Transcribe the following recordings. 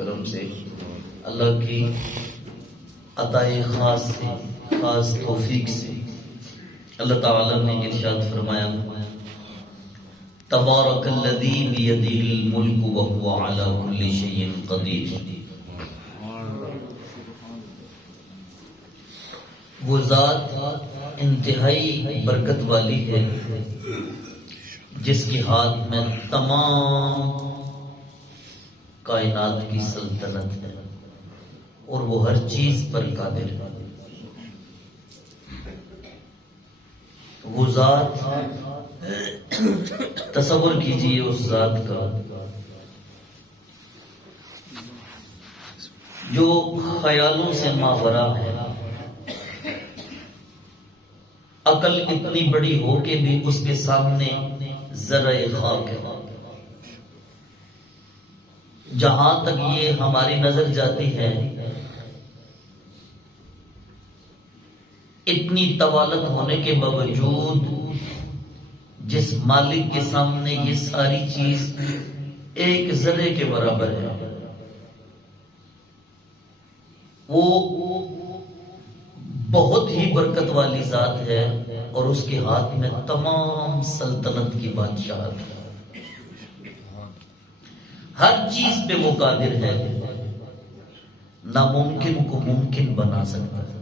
کرم سے، اللہ کی عطائے خاص سے، خاص توفیق سے اللہ تعالیٰ نے ارشاد فرمایا تبارک الذی بیدہ الملک وہو علی کل شیء قدیر۔ وہ ذات انتہائی برکت والی ہے جس کے ہاتھ میں تمام کائنات کی سلطنت ہے اور وہ ہر چیز پر قادر ہے۔ وہ ذات، تصور کیجئے اس ذات کا جو خیالوں سے ماورا ہے، عقل اتنی بڑی ہو کے بھی اس کے سامنے ذرہ خاک ہے۔ جہاں تک یہ ہماری نظر جاتی ہے، اتنی طوالت ہونے کے باوجود جس مالک کے سامنے یہ ساری چیز ایک ذرے کے برابر ہے، وہ بہت ہی برکت والی ذات ہے اور اس کے ہاتھ میں تمام سلطنت کی بادشاہت ہے۔ ہر چیز پہ وہ قادر ہے، ناممکن کو ممکن بنا سکتا ہے،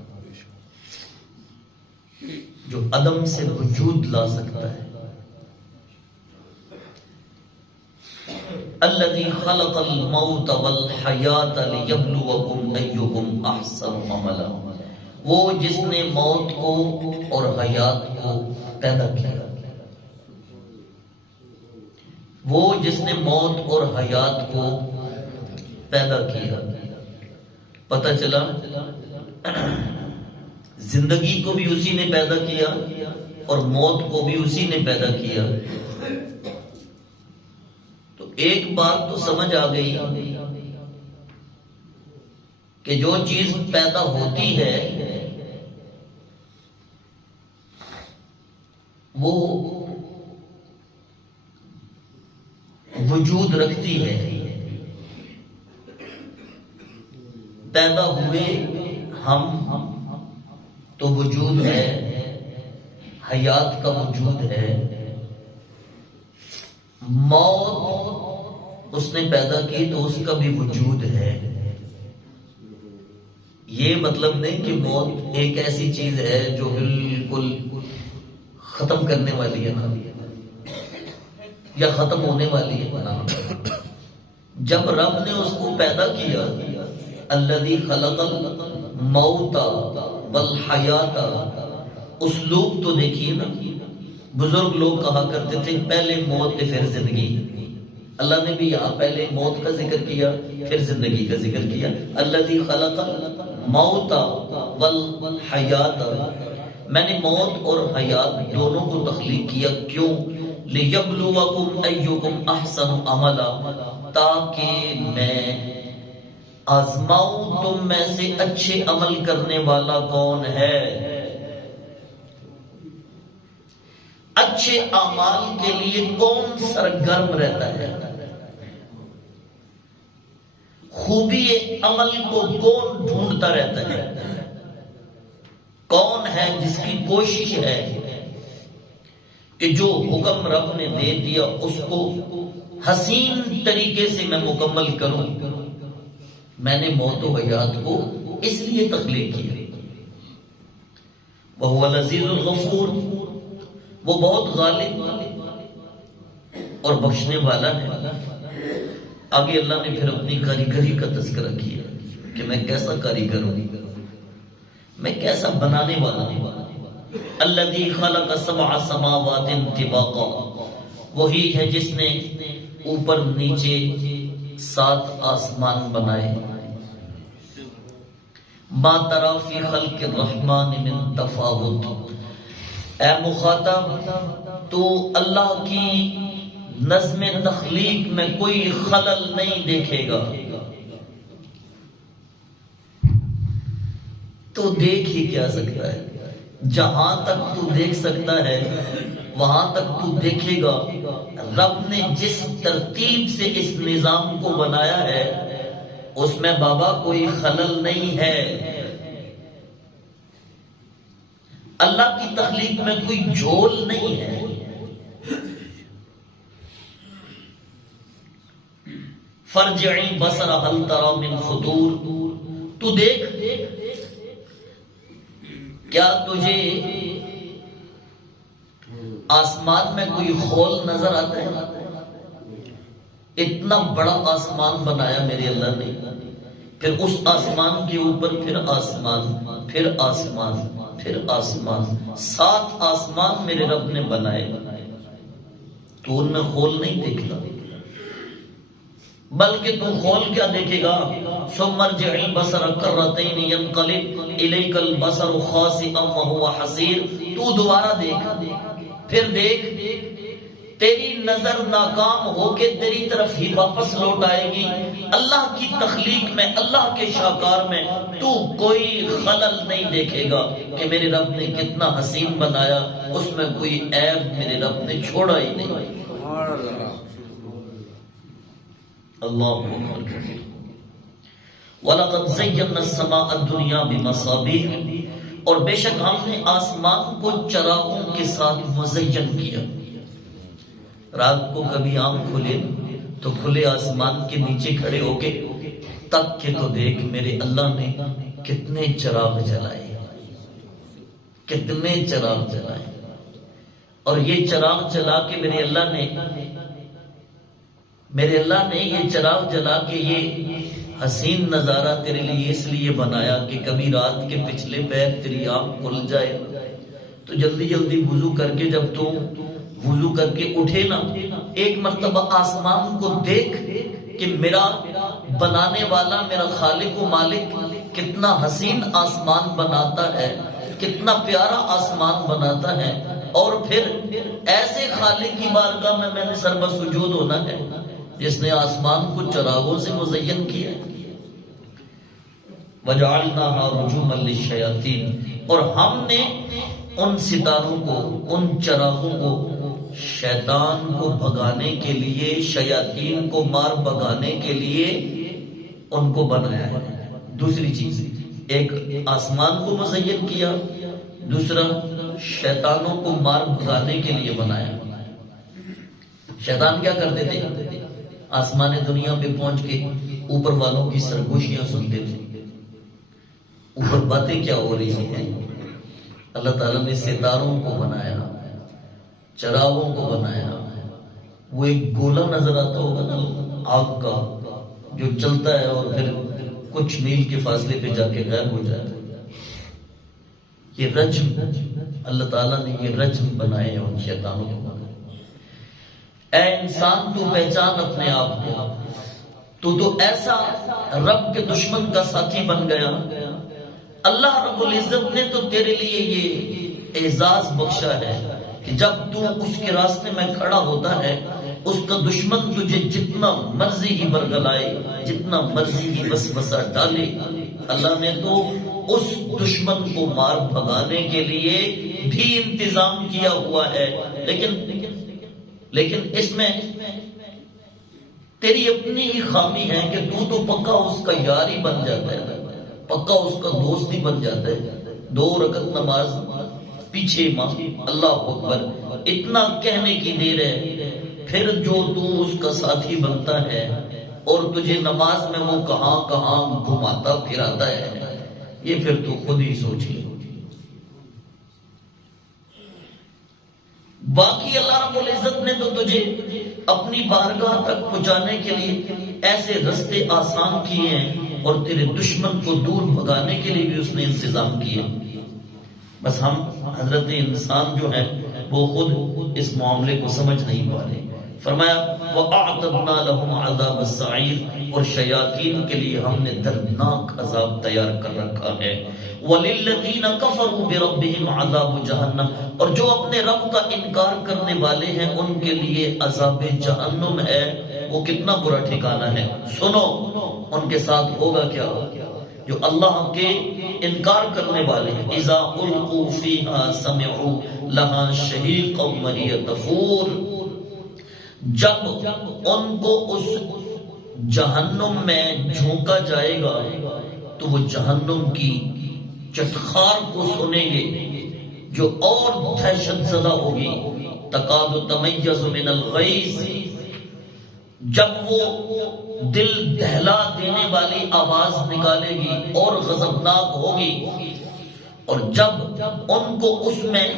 جو عدم سے وجود لا سکتا ہے۔ الذی خلق الموت والحیات لیبلوکم ایکم احسن عملا، وہ جس نے موت کو اور حیات کو پیدا کیا، وہ جس نے موت اور حیات کو پیدا کیا۔ پتہ چلا زندگی کو بھی اسی نے پیدا کیا اور موت کو بھی اسی نے پیدا کیا۔ تو ایک بات تو سمجھ آ گئی کہ جو چیز پیدا ہوتی ہے وہ وجود رکھتی ہے۔ پیدا ہوئے ہم تو وجود ہے، حیات کا وجود ہے۔ موت اس نے پیدا کی تو اس کا بھی وجود ہے۔ یہ مطلب نہیں کہ موت ایک ایسی چیز ہے جو بالکل ختم کرنے والی ہے یا ختم ہونے والی ہے۔ جب رب نے اس کو پیدا کیا، الذی خلق الموت والحیات، اسلوب تو دیکھیے نا، بزرگ لوگ کہا کرتے تھے پہلے موت پھر زندگی۔ اللہ نے بھی یہاں پہلے موت کا ذکر کیا پھر زندگی کا ذکر کیا۔ الذی خلق الموت والحیات، میں نے موت اور حیات دونوں کو تخلیق کیا، کیوں؟ لیبلوکم ایکم احسن عملا، تاکہ میں آزماؤں تم میں سے اچھے عمل کرنے والا کون ہے۔ اچھے اعمال کے لیے کون سرگرم رہتا ہے، خوبی عمل کو کون ڈھونڈتا رہتا ہے، کون ہے جس کی کوشش ہے کہ جو حکم رب نے دے دیا اس کو حسین طریقے سے میں مکمل کروں۔ میں نے موت و حیات کو اس لیے تخلیق کیا۔ وَهُوَ الْعَزِيزُ الْغَفُورُ، وہ بہت غالب اور بخشنے والا ہے۔ آگے اللہ نے پھر اپنی کاریگری کا تذکرہ کیا کہ میں کیسا کاریگر ہوں، میں کیسا بنانے والا ہوں۔ الذی خلق سبع سماوات طباقا، وہی ہے جس نے اوپر نیچے 7 آسمان بنائے۔ ما تری فی خلق الرحمن من تفاوت، اے مخاطب تو اللہ کی نظم تخلیق میں کوئی خلل نہیں دیکھے گا، تو دیکھ ہی کیا سکتا ہے؟ جہاں تک تو دیکھ سکتا ہے وہاں تک تو دیکھے گا۔ رب نے جس ترتیب سے اس نظام کو بنایا ہے اس میں بابا کوئی خلل نہیں ہے. اللہ کی تخلیق میں کوئی جھول نہیں ہے. فرجعی بصر هل ترى من فطور، تو دیکھ کیا تجھے آسمان میں کوئی خول نظر آتا ہے؟ اتنا بڑا آسمان بنایا میرے اللہ نے، پھر اس آسمان کے اوپر پھر آسمان، پھر آسمان، پھر آسمان، 7 آسمان میرے رب نے بنائے. تو ان میں خول نہیں دیکھتا، بلکہ تو خول کیا دیکھے گا؟ ثم ارجع البصر کرتين ينقلب اليك البصر خاسئا وهو حسير. تو دوبارہ دیکھ، پھر دیکھ، تیری نظر ناکام ہو کے تیری طرف ہی واپس لوٹ آئے گی. اللہ کی تخلیق میں، اللہ کے شاہکار میں تو کوئی خلل نہیں دیکھے گا کہ میرے رب نے کتنا حسین بنایا، اس میں کوئی عیب میرے رب نے چھوڑا ہی نہیں. اللہ اکبر. وَلَقَدْ زَيَّنَّا السَّمَاءَ الدُّنْيَا بِمَصَابِيحَ، اور بے شک ہم نے آسمان کو چراغوں کے ساتھ مزین کیا. رات کو کبھی آنکھ کھلے تو کھلے آسمان کے نیچے کھڑے ہو کے تک کے تو دیکھ میرے اللہ نے کتنے چراغ جلائے، کتنے چراغ جلائے. اور یہ چراغ جلا کے میرے اللہ نے یہ چراغ جلا کے یہ حسین نظارہ تیرے لیے اس لیے بنایا کہ کبھی رات کے پچھلے پیر تیری آنکھ کھل جائے تو جلدی جلدی وضو کر کے، جب تو وضو کر کے اٹھے نا، ایک مرتبہ آسمان کو دیکھ کہ میرا بنانے والا، میرا خالق و مالک کتنا حسین آسمان بناتا ہے، کتنا پیارا آسمان بناتا ہے. اور پھر ایسے خالق کی بارگاہ میں نے سر بسجود ہونا ہے جس نے آسمان کو چراغوں سے مزین کیا. وَجَعَلْنَاهَا رُجُومًا لِلشَّيَاطِينِ، اور ہم نے ان ستاروں کو، ان چراغوں کو شیطان کو بھگانے کے لیے، شیاطین کو مار بھگانے کے لیے ان کو بنایا ہے. دوسری چیز، ایک آسمان کو مزین کیا، دوسرا شیطانوں کو مار بھگانے کے لیے بنایا. شیطان کیا کرتے تھے؟ آسمان دنیا پہ پہنچ کے اوپر والوں کی سرگوشیاں سنتے تھے، اوپر باتیں کیا ہو رہی ہیں. اللہ تعالیٰ نے ستاروں کو بنایا، چراغوں کو بنایا. وہ ایک گولا نظر آتا ہوگا نا آگ کا، جو چلتا ہے اور پھر کچھ میل کے فاصلے پہ جا کے غائب ہو جاتا ہے. یہ رجم، اللہ تعالیٰ نے یہ رجم بنائے ہیں ان شیطانوں کو. اے انسان تو پہچان اپنے آپ کو، تو ایسا رب کے دشمن کا ساتھی بن گیا. اللہ رب العزت نے تو تیرے لیے یہ اعزاز بخشا ہے کہ جب تو اس کے راستے میں کھڑا ہوتا ہے، اس کا دشمن تجھے جتنا مرضی ہی برگلائے، جتنا مرضی ہی وسوسہ ڈالے، اللہ نے تو اس دشمن کو مار بھگانے کے لیے بھی انتظام کیا ہوا ہے. لیکن اس میں تیری اپنی ہی خامی ہے کہ تو پکا اس کا یار ہی بن جاتا ہے، پکا اس کا دوست ہی بن جاتا ہے. 2 رکعت نماز پیچھے امام اللہ اکبر اتنا کہنے کی دیر ہے، پھر جو تو اس کا ساتھی بنتا ہے اور تجھے نماز میں وہ کہاں کہاں گھماتا پھراتا ہے، یہ پھر تو خود ہی سوچ لے. باقی اللہ رب العزت نے تو تجھے اپنی بارگاہ تک پہنچانے کے لیے ایسے رستے آسان کیے ہیں اور تیرے دشمن کو دور بھگانے کے لیے بھی اس نے انتظام کیے. بس ہم حضرت انسان جو ہے وہ خود اس معاملے کو سمجھ نہیں پا رہے. فرمایا وَأَعْتَدْنَا لَهُمْ عَذَابَ السَّعِيرِ، اور شیاطین کے لیے ہم نے دردناک عذاب تیار کر رکھا ہے. وَلِلَّذِينَ كَفَرُوا بِرَبِّهِمْ عَذَابُ جَهَنَّمَ، اور جو اپنے رب کا انکار کرنے والے ہیں ان کے لیے عذاب جہنم ہے. وہ کتنا برا ٹھکانہ ہے. سنو ان کے ساتھ ہوگا کیا جو اللہ کے انکار کرنے والے ہیں. اذا القوا فیہا سمعوا لہا شہیقا وہی تفور، جب ان کو اس جہنم میں جھونکا جائے گا تو وہ جہنم کی چٹخار کو سنیں گے جو اور دہشت زدہ ہوگی. تکاد تمیز من الغیظ، جب وہ دل دہلا دینے والی آواز نکالے گی اور غضبناک ہوگی. اور جب ان کو اس میں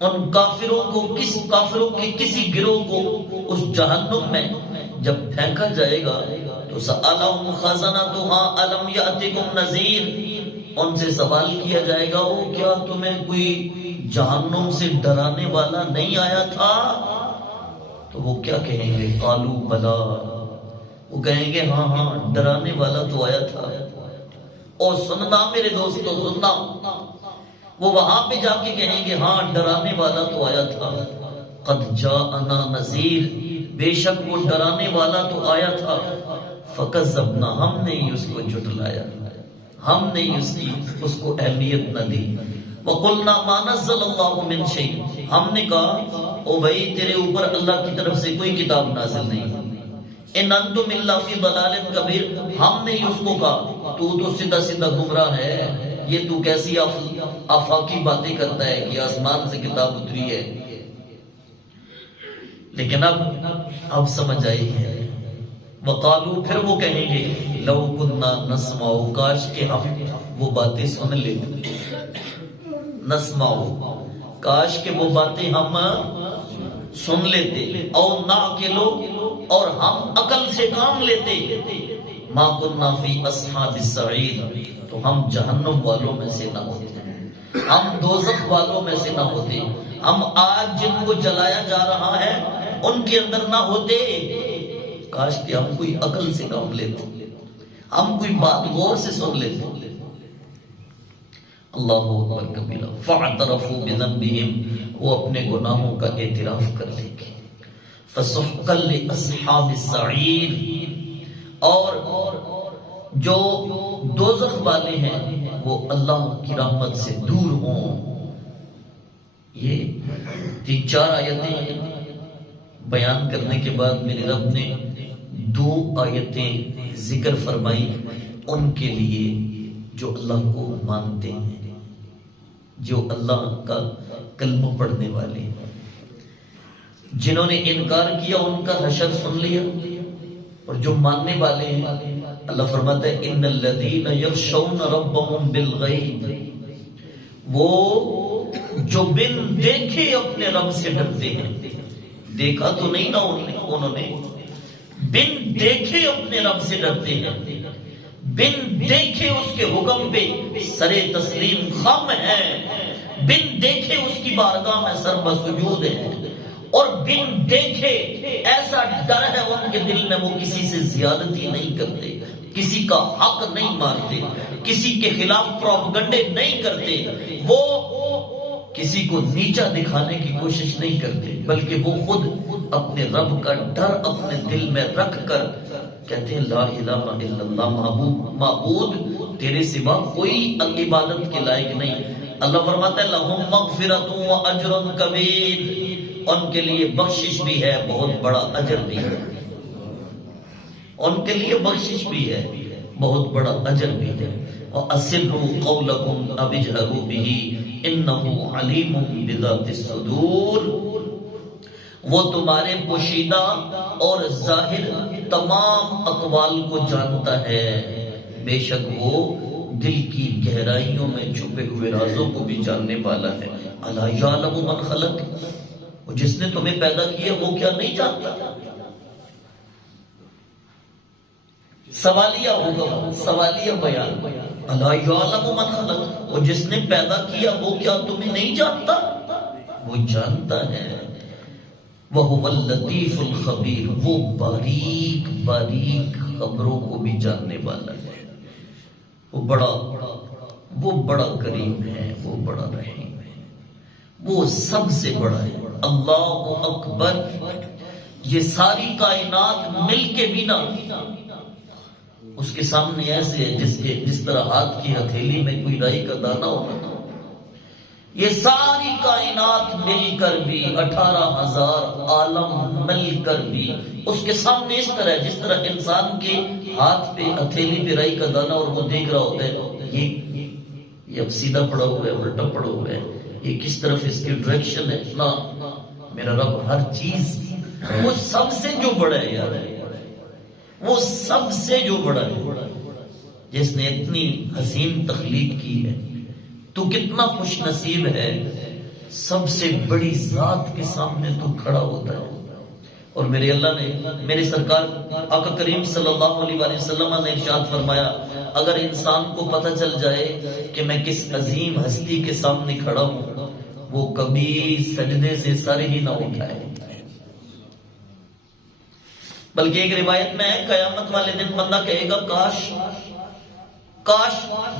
ان کافروں کے کسی گروہ کو اس جہنم میں جب پھینکا جائے گا تو سألہم خزنتها الم یأتکم نذیر، ان سے سوال کیا جائے گا وہ کیا تمہیں کوئی جہنم سے ڈرانے والا نہیں آیا تھا؟ تو وہ کیا کہیں گے؟ قالوا بلا، وہ کہیں گے ہاں ہاں ڈرانے والا تو آیا تھا. اور سننا میرے دوستو سننا، وہ وہاں پہ جا کے کہیں گے ہاں ڈرانے والا تو آیا تھا. قد جاءنا نذیر، بے شک وہ ڈرانے والا تو آیا تھا. فکذبنا، ہم نے ہی اس کو جھٹلایا، ہم نے ہی اس کو اہمیت نہ دی. وقلنا ما نزل اللہ من شیء، ہم نے کہا او بھائی تیرے اوپر اللہ کی طرف سے کوئی کتاب نازل نہیں. ان انتم الا فی ضلال کبیر، ہم نے ہی اس کو کہا تو سیدھا سیدھا گمراہ ہے، یہ تو کیسی آفاقی باتیں کرتا ہے کہ آسمان سے کتاب اتری ہے. لیکن اب سمجھ آئی ہے. وقالو، پھر وہ کہیں گے لو کننا نسمع، کاش کہ ہم وہ باتیں سن لیتے. نسمع، کاش کہ وہ باتیں ہم سن لیتے. او نعقلو، اور ہم عقل سے کام لیتے. ما کننا فی اصحاب السعیر، تو ہم جہنم والوں میں سے نہ ہوتے، ہم دوزخ والوں میں سے نہ ہوتے. ہم آج جن کو جلایا جا رہا ہے ان کے اندر نہ ہوتے. کاش کہ ہم کوئی عقل سے کام لیتے، ہم کوئی بات غور سے سن لیتے. اللہ اکبر کبیرہ. فاعترفوا بذنبہم، وہ اپنے گناہوں کا اعتراف کر لیں گے. فسحقا لاصحاب السعیر، اور جو دوزخ والے ہیں وہ اللہ کی رحمت سے دور ہوں. یہ 3-4 آیتیں بیان کرنے کے بعد میرے رب نے 2 آیتیں ذکر فرمائی ان کے لیے جو اللہ کو مانتے ہیں، جو اللہ کا کلمہ پڑھنے والے ہیں. جنہوں نے انکار کیا ان کا حشر سن لیا، اور جو ماننے والے ہیں اللہ فرماتا ہے ان الذین یخشون ربهم بالغیب، وہ جو بن دیکھے اپنے رب سے ڈرتے ہیں. دیکھا تو نہیں نا انہوں نے، بن دیکھے اپنے رب سے ڈرتے ہیں، بن دیکھے اس کے حکم پہ سرے تسلیم خم ہے، بن دیکھے اس کی بارگاہ میں سر بسجود ہے، اور بن دیکھے ایسا ڈر ہے ان کے دل میں، وہ کسی سے زیادتی نہیں کرتے، کسی کا حق نہیں مانتے، کسی کے خلاف پروپیگنڈے نہیں کرتے، وہ کسی کو نیچا دکھانے کی کوشش نہیں کرتے، بلکہ وہ خود اپنے رب کا ڈر اپنے دل میں رکھ کر کہتے ہیں لا الہ الا اللہ، معبود تیرے سوا کوئی عبادت کے لائق نہیں. اللہ فرماتا ہے لہم مغفرۃ و اجر کبیر، ان کے لیے بخشش بھی ہے، بہت بڑا اجر بھی ہے. ان کے لیے بخشش بھی ہے، بہت بڑا اجر بھی ہے. وَأَسِرُّوا قَوْلَكُمْ أَوِ اجْهَرُوا بِهِ إِنَّهُ عَلِيمٌ بِذَاتِ الصُّدُورِ، وہ تمہارے پوشیدہ اور ظاہر تمام اقوال کو جانتا ہے، بے شک وہ دل کی گہرائیوں میں چھپے ہوئے رازوں کو بھی جاننے والا ہے. أَلَا يَعْلَمُ مَنْ خَلَقَ، وہ جس نے تمہیں پیدا کیا وہ کیا نہیں جانتا؟ سوالیہ ہوگا، سوالیہ بیان. الا یعلم من خلق، وہ جس نے پیدا کیا وہ کیا تمہیں نہیں جانتا؟ وہ جانتا ہے. وَهُوَ اللَّطِيفُ الْخَبِيرُ، وہ باریک باریک خبروں کو بھی جاننے والا ہے. وہ بڑا کریم ہے، وہ بڑا رحیم ہے، وہ سب سے بڑا ہے. اللہ اکبر. یہ ساری کائنات مل کے بھی نہ اس کے سامنے ایسے ہے جس طرح ہاتھ کی ہتھیلی میں کوئی رائی کا دانہ ہونا. یہ ساری کائنات مل کر بھی 18,000 عالم مل کر بھی اس کے سامنے اس طرح جس طرح انسان کے ہاتھ پہ ہتھیلی پہ رائی کا دانہ اور وہ دیکھ رہا ہوتا ہے یہ اب سیدھا پڑا ہوا ہے الٹا پڑا ہوا ہے یہ کس طرف اس کی ڈائریکشن ہے نا میرا رب ہر چیز وہ سب سے جو بڑا ہے یار وہ سب سے جو بڑا ہے جس نے اتنی حسین تخلیق کی ہے تو کتنا خوش نصیب ہے سب سے بڑی ذات کے سامنے تو کھڑا ہوتا ہے اور میرے اللہ نے میرے سرکار آقا کریم صلی اللہ علیہ وآلہ وسلم نے ارشاد فرمایا اگر انسان کو پتہ چل جائے کہ میں کس عظیم ہستی کے سامنے کھڑا ہوں وہ کبھی سجدے سے سر ہی نہ اٹھائے بلکہ ایک روایت میں ہے قیامت والے دن بندہ کہے گا کاش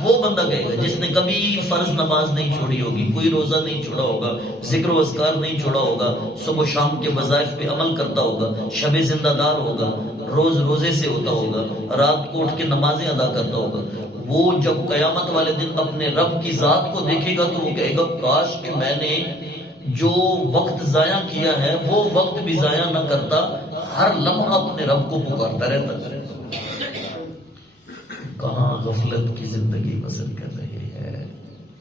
وہ بندہ کہے گا جس نے کبھی فرض نماز نہیں چھوڑی ہوگی کوئی روزہ نہیں چھوڑا ہوگا ذکر و اذکار نہیں چھوڑا ہوگا صبح و شام کے وظائف پہ عمل کرتا ہوگا شب زندہ دار ہوگا روز روزے سے ہوتا ہوگا رات کو اٹھ کے نمازیں ادا کرتا ہوگا وہ جب قیامت والے دن اپنے رب کی ذات کو دیکھے گا تو وہ کہے گا کاش کہ میں نے جو وقت ضائع کیا ہے وہ وقت بھی ضائع نہ کرتا ہر لمحہ اپنے رب کو پکارتا رہتا کہاں غفلت کی زندگی بسر کر رہے ہیں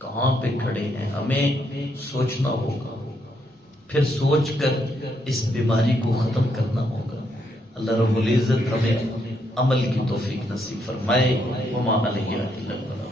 کہاں پہ کھڑے ہیں ہمیں سوچنا ہوگا پھر سوچ کر اس بیماری کو ختم کرنا ہوگا اللہ رب العزت ہمیں عمل کی توفیق نصیب فرمائے وما علیہ الا البلاغ